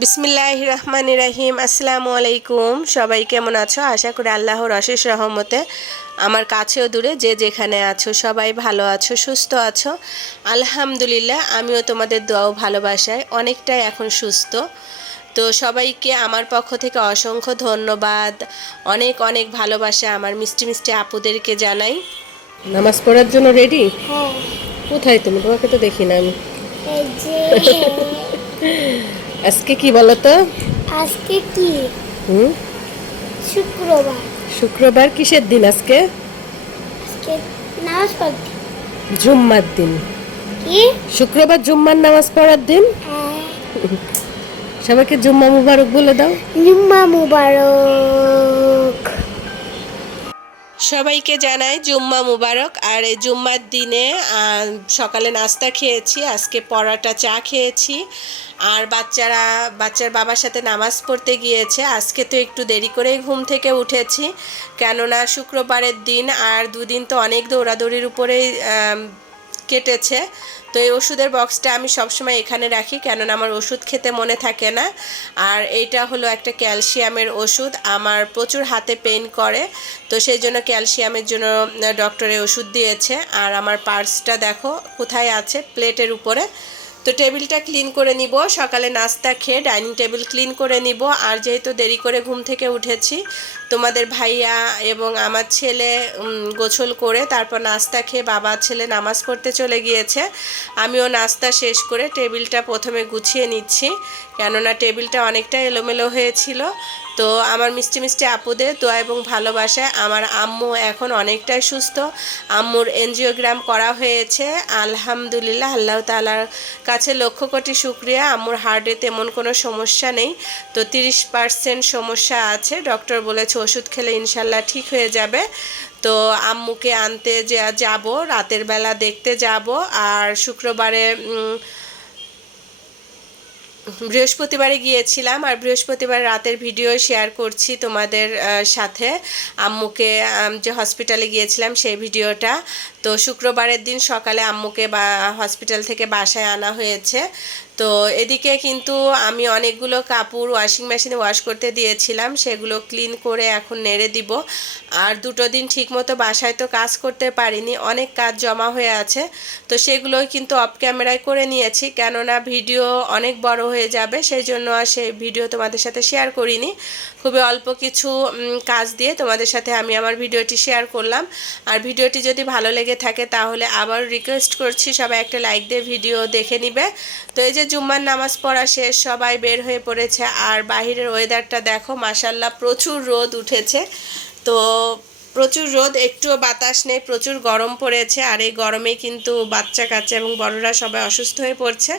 বিসমিল্লাহ রহমান রাহিম আসসালামু আলাইকুম। সবাই কেমন আছো? আশা করি আল্লাহর অশেষ রহমতে আমার কাছেও দূরে যে যেখানে আছো সবাই ভালো আছো সুস্থ আছো। আলহামদুলিল্লাহ আমিও তোমাদের দোয়াও ভালোবাসায় অনেকটাই এখন সুস্থ। তো সবাইকে আমার পক্ষ থেকে অসংখ্য ধন্যবাদ অনেক অনেক ভালোবাসা আমার মিষ্টি মিষ্টি আপুদেরকে জানাই। নামাজ পড়ার জন্য রেডি হ্যাঁ। কোথায় তুমি? তোমাকে তো দেখি না আমি। আজকে কি বলো তো আজকে কি? হুম? শুক্রবার। শুক্রবার কিসের দিন আজকে? আজকে নামাজ পড়তে জুম্মার দিন। কি? শুক্রবার জুম্মার নামাজ পড়ার দিন? হ্যাঁ, সবাইকে জুম্মা মুবারক বলে দাও। জুম্মা মুবারক। সবাইকে জানাই জুম্মা মুবারক। আর এই জুম্মার দিনে সকালে নাস্তা খেয়েছি, আজকে পরোটা চা খেয়েছি। আর বাচ্চারা, বাচ্চার বাবার সাথে নামাজ পড়তে গিয়েছে। আজকে তো একটু দেরি করেই ঘুম থেকে উঠেছি। কেননা শুক্রবারের দিন আর দুদিন তো অনেক দৌড়াদৌড়ির উপরেই কেটেছে। তো এই ওষুধের বক্সটা আমি সবসময় এখানে রাখি, কেননা আমার ওষুধ খেতে মনে থাকে না। আর এইটা হলো একটা ক্যালসিয়ামের ওষুধ, আমার প্রচুর হাতে পেইন করে। তো সেই জন্য ক্যালসিয়ামের জন্য ডক্টরে ওষুধ দিয়েছে। আর আমার পার্সটা দেখো কোথায় আছে প্লেটের উপরে। তো টেবিলটা ক্লিন করে নিব। সকালে নাস্তা খেয়ে ডাইনিং টেবিল ক্লিন করে নিব। আর যেহেতু দেরি করে ঘুম থেকে উঠেছি, তোমাদের ভাইয়া এবং আমার ছেলে গোসল করে তারপর নাস্তা খেয়ে বাবা ছেলে নামাজ পড়তে চলে গিয়েছে। আমিও নাস্তা শেষ করে টেবিলটা প্রথমে গুছিয়ে নিচ্ছি, কেননা টেবিলটা অনেকটা এলোমেলো হয়েছিল। তো আমার মিষ্টি মিষ্টি আপুদের দোয়া এবং ভালোবাসায় আমার আম্মু এখন অনেকটাই সুস্থ। আম্মুর এনজিওগ্রাম করা হয়েছে। আলহামদুলিল্লাহ, আল্লাহ তালার কাছে লক্ষ কোটি শুক্রিয়া। আম্মুর হার্টে তেমন কোনো সমস্যা নেই। তো তিরিশ পার্সেন্ট সমস্যা আছে। ডক্টর বলেছে ওষুধ খেলে ইনশাল্লাহ ঠিক হয়ে যাবে। তো আম্মুকে আনতে যে যাব, রাতের বেলা দেখতে যাব। আর শুক্রবারে বৃহস্পতিবারে গিয়েছিলাম আর বৃহস্পতিবার রাতের ভিডিও শেয়ার করছি তোমাদের সাথে। আম্মুকে যে হসপিটালে গিয়েছিলাম সেই ভিডিওটা। তো শুক্রবারের দিন সকালে আম্মুকে বা, হসপিটাল থেকে বাসায় আনা হয়েছে। তো এদিকে কিন্তু আমি অনেকগুলো কাপড় ওয়াশিং মেশিনে ওয়াশ করতে দিয়েছিলাম, সেগুলো ক্লিন করে এখন নেড়ে দিব। আর দুটো দিন ঠিকমতো বাসায় তো কাজ করতে পারিনি, অনেক কাজ জমা হয়ে আছে। তো সেগুলোই কিন্তু অফ ক্যামেরায় করে নিয়েছি, কেননা ভিডিও অনেক বড় হয়ে যাবে। সেই জন্য আর সেই ভিডিও তোমাদের সাথে শেয়ার করিনি। খুবই অল্প কিছু কাজ দিয়ে তোমাদের সাথে আমি আমার ভিডিওটি শেয়ার করলাম। আর ভিডিওটি যদি ভালো লেগে থাকে তাহলে আবার রিকোয়েস্ট করছি, সবাই একটা লাইক দিয়ে ভিডিও দেখে নিবে। তো এই যে জুম্মার নামাজ পড়া শেষ, সবাই বের হয়ে পড়েছে। আর বাহিরের ওয়েদারটা দেখো মাসাল্লাহ প্রচুর রোদ উঠেছে। তো প্রচুর রোদ, একটুও বাতাস নেই, প্রচুর গরম পড়েছে আর এই গরমে কিন্তু বাচ্চা কাচ্চা এবং বড়রা সবাই অসুস্থ হয়ে পড়ছে।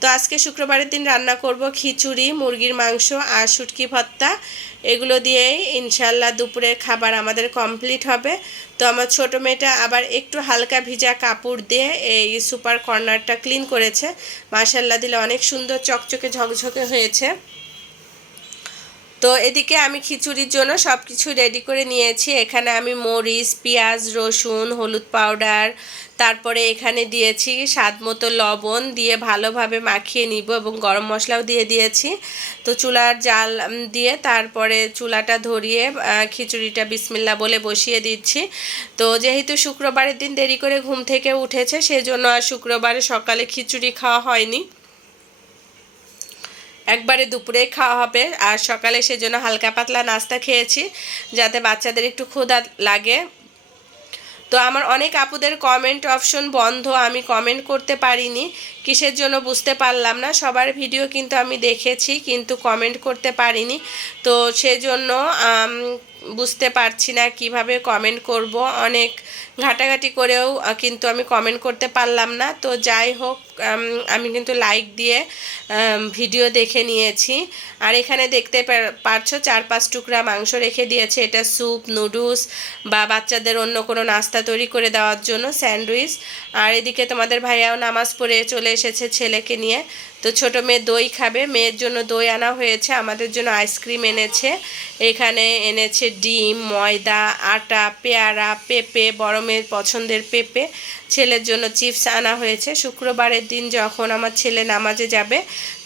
তো আজকে শুক্রবারের দিন রান্না করব খিচুড়ি, মুরগির মাংস আর শুটকি ভত্তা এগুলো দিয়েই ইনশাল্লাহ দুপুরের খাবার আমাদের কমপ্লিট হবে। তো আমার ছোট মেয়েটা আবার একটু হালকা ভিজা কাপড় দিয়ে এই সুপার কর্নারটা ক্লিন করেছে। মাশাল্লাহ দিলে অনেক সুন্দর চকচকে ঝকঝকে হয়েছে। তো এদিকে আমি খিচুড়ির জন্য সব কিছু রেডি করে নিয়েছি। এখানে আমি মরিচ, পেঁয়াজ, রসুন, হলুদ পাউডার তারপরে এখানে দিয়েছি স্বাদ মতো লবণ দিয়ে ভালোভাবে মাখিয়ে নিব এবং গরম মশলাও দিয়ে দিয়েছি। তো চুলার জাল দিয়ে তারপরে চুলাটা ধরিয়ে খিচুড়িটা বিসমিল্লা বলে বসিয়ে দিচ্ছি। তো যেহেতু শুক্রবারের দিন দেরি করে ঘুম থেকে উঠেছে, সেজন্য আর শুক্রবারে সকালে খিচুড়ি খাওয়া হয়নি। একবারে দুপুরে খাওয়া হবে। আর সকালে সেজন্য হালকা পাতলা নাস্তা খেয়েছি, যাতে বাচ্চাদের একটু ক্ষুধা লাগে। তো আমার অনেক আপুদের কমেন্ট অপশন বন্ধ, আমি কমেন্ট করতে পারিনি। কিসের জন্য বুঝতে পারলাম না। সবার ভিডিও কিন্তু আমি দেখেছি, কিন্তু কমেন্ট করতে পারিনি। তো সেজন্য বুঝতে পারছি না কীভাবে কমেন্ট করব। অনেক ঘাটাঘাটি করেও কিন্তু আমি কমেন্ট করতে পারলাম না। তো যাই হোক আম, কিন্তু লাইক দিয়ে ভিডিও দেখে নিয়েছি। আর এখানে দেখতে পার- পারছ চার পাঁচ টুকরা মাংস রেখে দিয়েছে। এটা স্যুপ নুডলস বা বাচ্চাদের অন্য কোনো নাস্তা তৈরি করে দেওয়ার জন্য স্যান্ডউইচ। আর এদিকে তোমাদের ভাইয়াও নামাজ পড়ে চলে এসেছে ছেলেকে নিয়ে। তো ছোট মেয়ে দই খাবে। মেয়ের জন্য দই আনা হয়েছে, আমাদের জন্য আইসক্রিম এনেছে। এখানে এনেছে ডিম, ময়দা, আটা, পেয়ারা, পেঁপে, বড় মেয়ের পছন্দের পেঁপে। ছেলের জন্য চিপস আনা হয়েছে। শুক্রবারের দিন যখন আমার ছেলে নামাজে যাবে,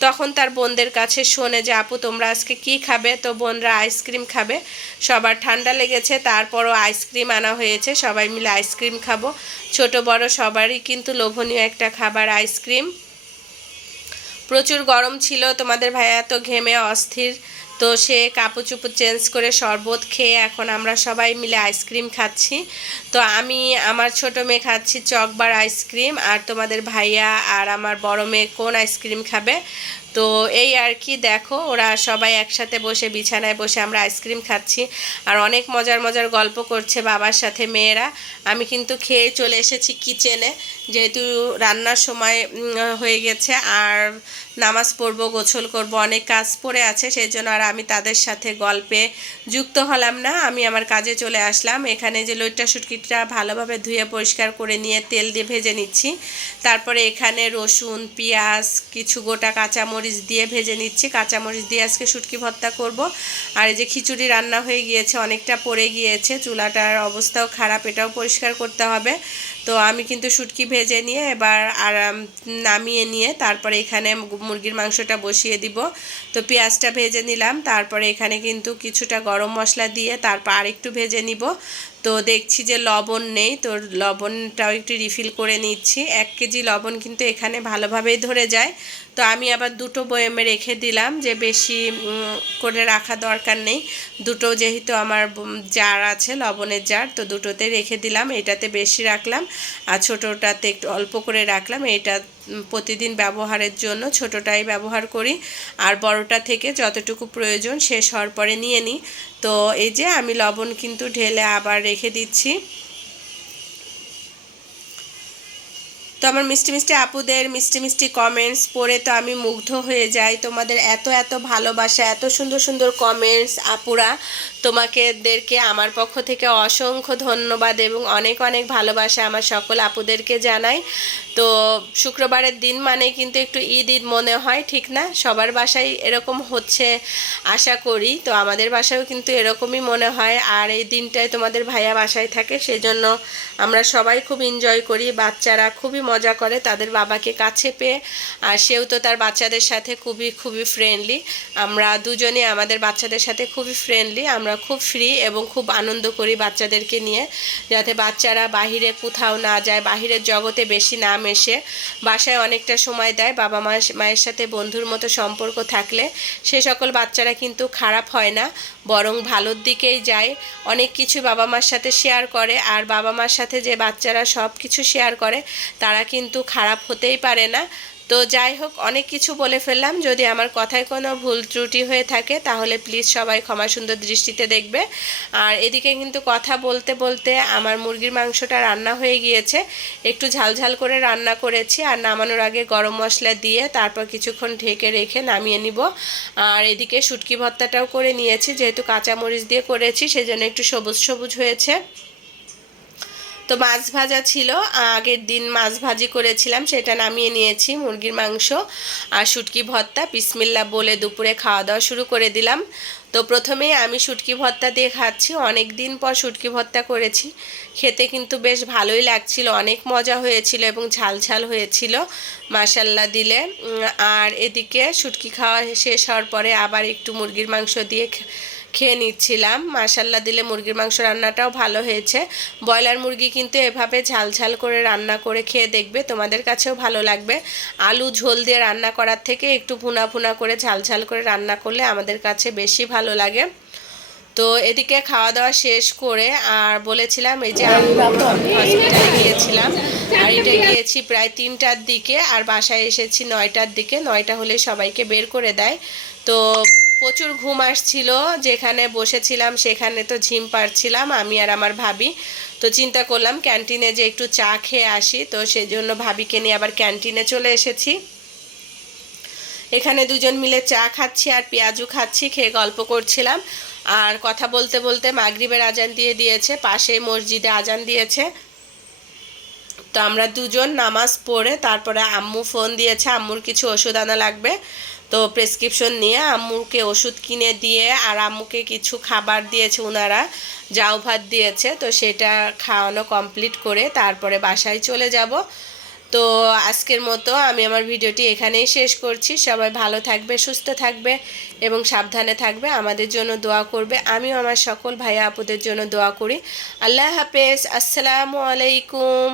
তখন তার বোনদের কাছে শোনে যে, আপু, তোমরা আজকে কি খাবে? তো বোনরা আইসক্রিম খাবে। সবার ঠান্ডা লেগেছে, তারপরও আইসক্রিম আনা হয়েছে। সবাই মিলে আইসক্রিম খাব। ছোট বড় সবারই কিন্তু লোভনীয় একটা খাবার আইসক্রিম। প্রচুর গরম ছিল, তোমাদের ভাইয়া তো ঘেমে অস্থির, তো সে কাপড় চুপড় চেঞ্জ করে শরবত খেয়ে এখন আমরা সবাই মিলে আইসক্রিম খাচ্ছি। তো আমি আমার ছোট মেয়ে খাচ্ছি চকবার আইসক্রিম আর তোমাদের ভাইয়া আর আমার বড় মেয়ে কোন আইসক্রিম খাবে? তো এই আর কি, দেখো, ওরা সবাই একসাথে বসে বিছানায় বসে আমরা আইসক্রিম খাচ্ছি, আর অনেক মজার মজার গল্প করছে বাবার সাথে মেয়েরা। আমি কিন্তু খেয়ে চলে এসেছি কিচেনে যেহেতু রান্নার সময় হয়ে গেছে আর নামাজ পড়ব গোছল করব, অনেক কাজ পড়ে আছে সেই জন্য আর আমি তাদের সাথে গল্পে যুক্ত হলাম না। আমি আমার কাজে চলে আসলাম। এখানে যে লইট্টা শুটকিটা ভালোভাবে ধুয়ে পরিষ্কার করে নিয়ে তেল দিয়ে ভেজে নিচ্ছি। তারপরে এখানে রসুন, পেঁয়াজ, কিছু গোটা কাঁচামরিচ দিয়ে ভেজে নিচ্ছি। কাঁচামরিচ দিয়ে আজকে শুটকি ভর্তা করব। আর এই যে খিচুড়ি রান্না হয়ে গিয়েছে, অনেকটা পড়ে গিয়েছে, চুলাটার অবস্থাও খারাপ, এটাও পরিষ্কার করতে হবে। তো আমি কিন্তু শুটকি ভেজে নিয়ে এবার আরাম নামিয়ে নিয়ে তারপরে এখানে মুরগির মাংসটা বসিয়ে দিব। তো পেঁয়াজটা ভেজে নিলাম, তারপরে এখানে কিন্তু কিছুটা গরম মশলা দিয়ে তারপর আরেকটু ভেজে নিব। তো দেখছি যে লবণ নেই, তো লবণটাও একটু রিফিল করে নিচ্ছি। এক কেজি লবণ কিন্তু এখানে ভালোভাবেই ধরে যায়। তো আমি আবার দুটো বয়মে রেখে দিলাম যে বেশি করে রাখা দরকার নেই। দুটো যেহেতু আমার জার আছে, লবণের জার, তো দুটোতে রেখে দিলাম। এটাতে বেশি রাখলাম আর ছোটোটাতে একটু অল্প করে রাখলাম। এটা প্রতিদিন ব্যবহারের জন্য ছোটোটাই ব্যবহার করি। আর বড়টা থেকে যতটুকু প্রয়োজন শেষ হওয়ার পরে নিয়ে নিই। তো এই যে আমি লবণ কিন্তু ঢেলে আবার রেখে দিচ্ছি। তো আমার মিষ্টি মিষ্টি আপুদের মিষ্টি মিষ্টি কমেন্টস পড়ে তো আমি মুগ্ধ হয়ে যাই। তোমাদের এত এত ভালোবাসা, এত সুন্দর সুন্দর কমেন্টস আপুরা। তোমাকেদেরকে আমার পক্ষ থেকে অসংখ্য ধন্যবাদ এবং অনেক অনেক ভালোবাসা আমার সকল আপুদেরকে জানাই। তো শুক্রবারের দিন মানে কিন্তু একটু ঈদ ঈদ মনে হয়, ঠিক না? সবার বাসায় এরকম হচ্ছে আশা করি। তো আমাদের বাসায়ও কিন্তু এরকমই মনে হয়। আর এই দিনটায় তোমাদের ভাইয়া বাসায় থাকে, সেজন্য আমরা সবাই খুব এনজয় করি। বাচ্চারা খুবই মজা করে তাদের বাবাকে কাছে পেয়ে, আর সেও তো তার বাচ্চাদের সাথে খুবই খুবই ফ্রেন্ডলি আমরা দুজনে আমাদের বাচ্চাদের সাথে খুবই ফ্রেন্ডলি আমরা খুব ফ্রি এবং খুব আনন্দ করি বাচ্চাদেরকে নিয়ে, যাতে বাচ্চারা বাহিরে কোথাও না যায়, বাহিরের জগতে বেশি না মেশে। বাসায় অনেকটা সময় দেয় বাবা মা মায়ের সাথে বন্ধুর মতো সম্পর্ক থাকলে। সে সকল বাচ্চারা কিন্তু খারাপ হয় না। বরং ভালোর দিকেই যায়। অনেক কিছু বাবা মার সাথে শেয়ার করে, আর বাবা মার সাথে যে বাচ্চারা সব কিছু শেয়ার করে, তারা কিন্তু খারাপ হতেই পারে না। তো যাই হোক, অনেক কিছু বলে ফেললাম। যদি আমার কথায় কোনো ভুল ত্রুটি হয়ে থাকে, তাহলে প্লিজ সবাই ক্ষমা সুন্দর দৃষ্টিতে দেখবে। আর এদিকে কিন্তু কথা বলতে বলতে আমার মুরগির মাংসটা রান্না হয়ে গিয়েছে। একটু ঝালঝাল করে রান্না করেছি আর নামানোর আগে গরম মশলা দিয়ে তারপর কিছুক্ষণ ঢেকে রেখে নামিয়ে নিব। আর এদিকে শুটকি ভর্তাটাও করে নিয়েছি, যেহেতু কাঁচামরিচ দিয়ে করেছি, সেজন্য একটু সবুজ সবুজ হয়েছে। তো মাছ ভাজা ছিল, আগের দিন মাছ ভাজি করেছিলাম, সেটা নামিয়ে নিয়েছি, মুরগির মাংস আর শুটকি ভর্তা। বিসমিল্লা বলে দুপুরে খাওয়া দাওয়া শুরু করে দিলাম। তো প্রথমে আমি শুটকি ভর্তা দিয়ে খাচ্ছি। অনেক দিন পর শুটকি ভর্তা করেছি। খেতে কিন্তু বেশ ভালোই লাগছিল, অনেক মজা হয়েছিল এবং ঝাল ঝাল হয়েছিল মাসাল্লা দিলে। আর এদিকে শুটকি খাওয়া শেষ হওয়ার পরে আবার একটু মুরগির মাংস দিয়ে খেয়ে নিচ্ছিলাম। মাসাল্লা দিলে মুরগির মাংস রান্নাটাও ভালো হয়েছে। ব্রয়লার মুরগি কিন্তু এভাবে ঝাল ঝাল করে রান্না করে খেয়ে দেখবে, তোমাদের কাছেও ভালো লাগবে। আলু ঝোল দিয়ে রান্না করার থেকে একটু ভুনা ভুনা করে ঝাল ঝাল করে রান্না করলে আমাদের কাছে বেশি ভালো লাগে। তো এদিকে খাওয়া দাওয়া শেষ করে আর বলেছিলাম, এই যে আমি হসপিটালে গিয়েছিলাম। আর এটা গিয়েছি প্রায় তিনটার দিকে আর বাসায় এসেছি নয়টার দিকে। নয়টা হলে সবাইকে বের করে দেয়। তো প্রচুর ঘুম আসছিল, যেখানে বসেছিলাম সেখানে তো ঝিম পারছিলাম আমি আর আমার ভাবি। তো চিন্তা করলাম ক্যান্টিনে যে একটু চা খেয়ে আসি, তো সেই জন্য ভাবিকে নিয়ে আবার ক্যান্টিনে চলে এসেছি। এখানে দুজন মিলে চা খাচ্ছি আর পেঁয়াজু খাচ্ছি, খেয়ে গল্প করছিলাম। আর কথা বলতে বলতে মাগরিবের আজান দিয়ে দিয়েছে, পাশে মসজিদে আজান দিয়েছে। তো আমরা দুজন নামাজ পড়ে তারপরে আম্মু ফোন দিয়েছে, আম্মুর কিছু ওষুধ আনা লাগবে। তো প্রেসক্রিপশন নিয়ে আম্মুকে ওষুধ কিনে দিয়ে আর আম্মুকে কিছু খাবার দিয়েছে ওনারা জাউ ভাত দিয়েছে, তো সেটা খাওয়ানো কমপ্লিট করে তারপরে বাসায় চলে যাব। তো আজকের মতো আমি আমার ভিডিওটি এখানেই শেষ করছি। সবাই ভালো থাকবে, সুস্থ থাকবে এবং সাবধানে থাকবে, আমাদের জন্য দোয়া করবে। আমিও আমার সকল ভাইয়া আপুদের জন্য দোয়া করি। আল্লাহ হাফেজ, আসসালামু আলাইকুম।